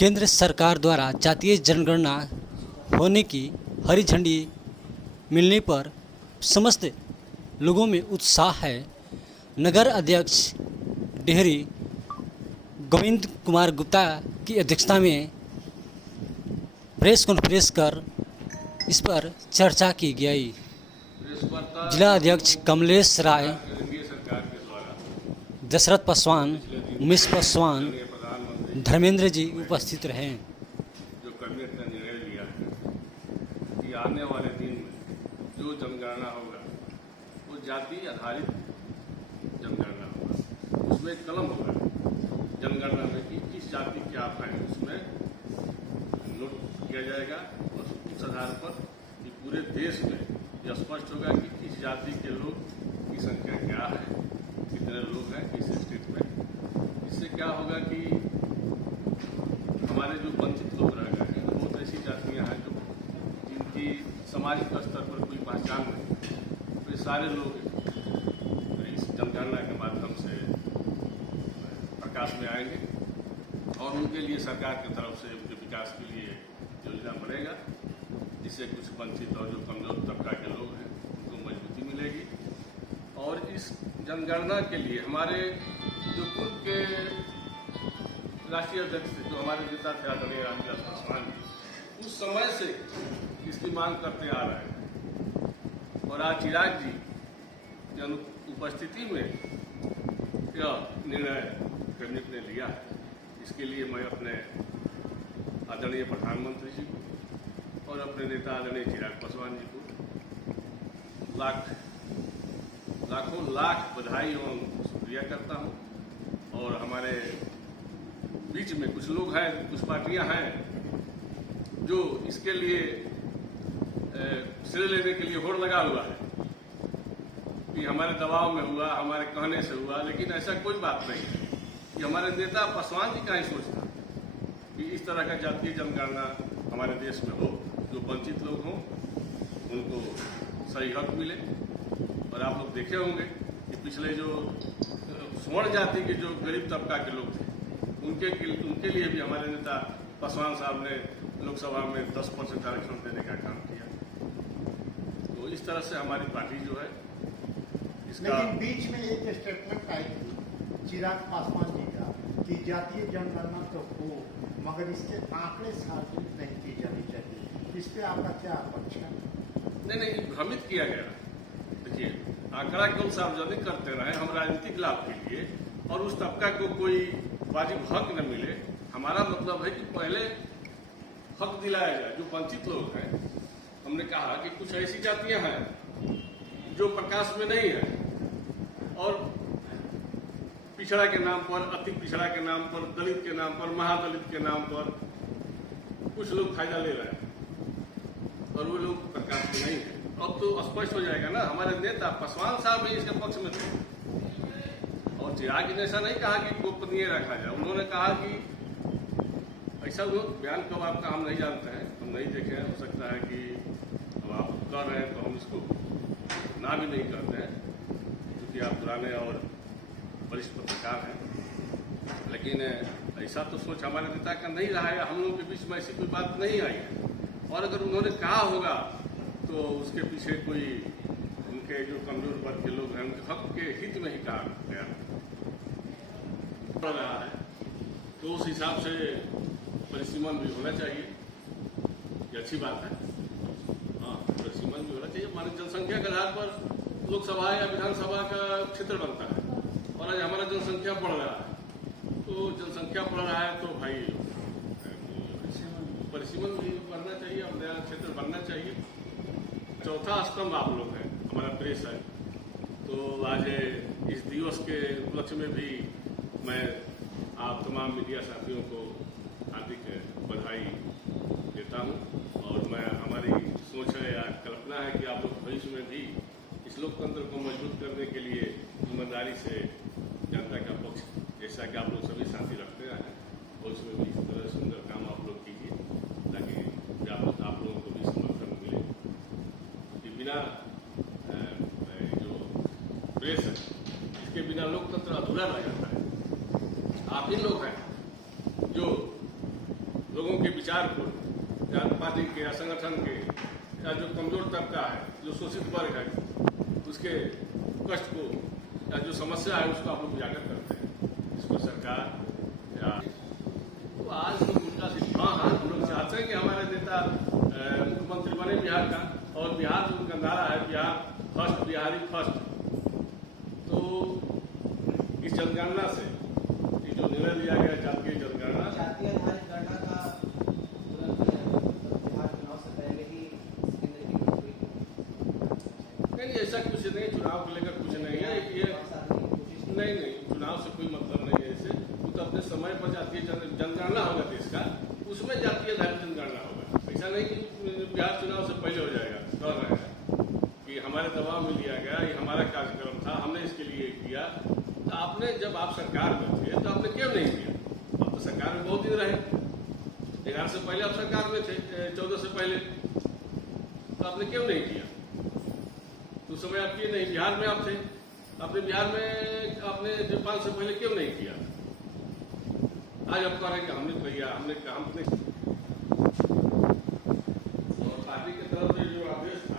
केंद्र सरकार द्वारा जातीय जनगणना होने की हरी झंडी मिलने पर समस्त लोगों में उत्साह है। नगर अध्यक्ष डेहरी गोविंद कुमार गुप्ता की अध्यक्षता में प्रेस कॉन्फ्रेंस कर इस पर चर्चा की गई। जिला अध्यक्ष कमलेश राय, दशरथ पासवान, उमेश पासवान, धर्मेंद्र जी उपस्थित रहे। जो कैबिनेट ने निर्णय लिया है कि आने वाले दिन में जो जनगणना होगा वो जाति आधारित जनगणना होगा। उसमें एक कलम होगा जनगणना में कि किस जाति के आप हैं, उसमें नोट किया जाएगा और उस आधार पर कि पूरे देश में यह स्पष्ट होगा कि किस जाति के लोग की संख्या क्या है, कितने लोग हैं किस स्टेट में। इससे क्या होगा कि हमारे जो वंचित लोग रह गए हैं, बहुत ऐसी जातियां हैं जो जिनकी सामाजिक स्तर पर कोई पहचान नहीं, तो ये सारे लोग इस जनगणना के माध्यम से प्रकाश में आएंगे और उनके लिए सरकार की तरफ से उनके विकास के लिए योजना बनेगा, जिससे कुछ वंचित और जो कमजोर तबका के लोग हैं उनको मजबूती मिलेगी। और इस जनगणना के लिए हमारे जो पूर्व के राष्ट्रीय अध्यक्ष जो हमारे नेता थे आदरणीय रामविलास पासवान जी, उस समय से इसकी मांग करते आ रहे हैं और आज चिराग जी की उपस्थिति में यह निर्णय कैबिनेट ने लिया है। इसके लिए मैं अपने आदरणीय प्रधानमंत्री जी को और अपने नेता आदरणीय चिराग पासवान जी को लाखों लाख बधाई एवं शुक्रिया करता हूँ। और हमारे बीच में कुछ लोग हैं, कुछ पार्टियां हैं जो इसके लिए श्रेय लेने के लिए होड़ लगा हुआ है कि हमारे दबाव में हुआ, हमारे कहने से हुआ, लेकिन ऐसा कोई बात नहीं है कि हमारे नेता पासवान जी का ही सोचता कि इस तरह का जातीय जनगणना हमारे देश में हो, जो वंचित लोग हों उनको सही हक मिले। और आप लोग देखे होंगे कि पिछले जो स्वर्ण जाति के जो गरीब तबका के लोग थे उनके लिए भी हमारे नेता पासवान साहब ने लोकसभा में 10% आरक्षण देने का काम किया। तो इस तरह से हमारी पार्टी जो है इसका, लेकिन बीच में एक स्टेटमेंट आई थी चिराग पासवान जी का कि जातीय जनगणना तो हो मगर इसके आंकड़े सार्वजनिक नहीं की जानी चाहिए। इस पर आपका क्या पक्ष है? नहीं, भ्रमित किया गया। देखिए, आंकड़ा क्यों सार्वजनिक करते रहे हम राजनीतिक लाभ के लिए और उस तबका को कोई वाजिब हक न मिले। हमारा मतलब है कि पहले हक दिलाया जाए जो वंचित लोग हैं। हमने कहा कि कुछ ऐसी जातियां हैं जो प्रकाश में नहीं है और पिछड़ा के नाम पर, अति पिछड़ा के नाम पर, दलित के नाम पर, महादलित के नाम पर कुछ लोग फायदा ले रहे हैं और वो लोग प्रकाश में नहीं है। अब तो स्पष्ट हो जाएगा ना। हमारे नेता पासवान साहब भी इसके पक्ष में थे और चिराग ने ऐसा नहीं कहा कि गोपनीय रखा जाए। उन्होंने कहा कि ऐसा वो बयान कब आपका हम नहीं जानते हैं, हम नहीं देखे हैं। हो सकता है कि अब आप कर रहे हैं तो हम इसको ना भी नहीं करते हैं क्योंकि आप पुराने और वरिष्ठ पत्रकार हैं। लेकिन ऐसा तो सोच हमारे नेता का नहीं रहा है। हम लोगों के बीच में ऐसी कोई बात नहीं आई है और अगर उन्होंने कहा होगा तो उसके पीछे कोई उनके जो कमजोर वर्ग के लोग हैं उनके हक के हित में ही कहा गया पड़ रहा है। तो उस हिसाब से परिसीमन भी होना चाहिए। ये अच्छी बात है। हाँ, परिसीमन भी होना चाहिए। हमारी जनसंख्या के आधार पर लोकसभा या विधानसभा का क्षेत्र बनता है और आज हमारा जनसंख्या बढ़ रहा है। तो जनसंख्या बढ़ रहा है तो भाई परिसीमन भी बढ़ना चाहिए और नया क्षेत्र बनना चाहिए। चौथा स्तंभ आप लोग हैं, हमारा प्रेस है। तो आज इस दिवस के उपलक्ष्य में भी मैं आप तमाम मीडिया साथियों को हार्दिक बधाई देता हूं और मैं हमारी सोच है या कल्पना है कि आप लोग भविष्य में भी इस लोकतंत्र को मजबूत करने के लिए ईमानदारी से जनता का पक्ष जैसा कि आप लोग सभी साथी रखते हैं और उसमें भी इस तरह सुंदर काम आप लोग कीजिए ताकि आप लोगों को भी समर्थन मिले। कि बिना जो प्रेस है इसके बिना लोकतंत्र अधूरा रह जाता है। आप ही लोग हैं जो विचार को या पार्टी के या संगठन के या जो कमजोर तबका है, जो शोषित वर्ग है, उसके कष्ट को या जो समस्या है उसको आप लोग उजागर करते हैं। इसको सरकार या तो आज तो उनका हाँ हम लोग चाहते हैं कि हमारे नेता मुख्यमंत्री बने बिहार का, और बिहार जो उनका नारा है बिहार फर्स्ट, बिहारी फर्स्ट। तो इस जनगणना से ये जो निर्णय लिया गया जातीय जनगणना, जातीय आधारित गणना का तुरंत बिहार चुनाव से पहले ही केंद्र की मंजूरी नहीं ऐसा कुछ नहीं, चुनाव को लेकर कुछ नहीं है ये। नहीं नहीं, चुनाव से कोई मतलब नहीं है इससे। वो तो अपने समय पर जातीय जनगणना होगा देश का, उसमें जातीय आधारित जनगणना होगा। ऐसा नहीं कि बिहार चुनाव से पहले हो जाएगा, डर रहेगा कि हमारे दबाव में लिया गया, ये हमारा कार्यक्रम था, हमने इसके लिए किया। तो आपने जब आप सरकार में थे तो आपने क्यों नहीं किया? आप तो सरकार में बहुत दिन रहे, 11 से पहले आप सरकार में थे, 14 से पहले, तो आपने क्यों नहीं किया? उस समय आप किए नहीं, बिहार में आप थे, आपने बिहार में आपने 5 से पहले क्यों नहीं किया? आज आप कह रहे हैं कि हमने किया, हमने काम नहीं। और पार्टी की तरफ से जो आदेश था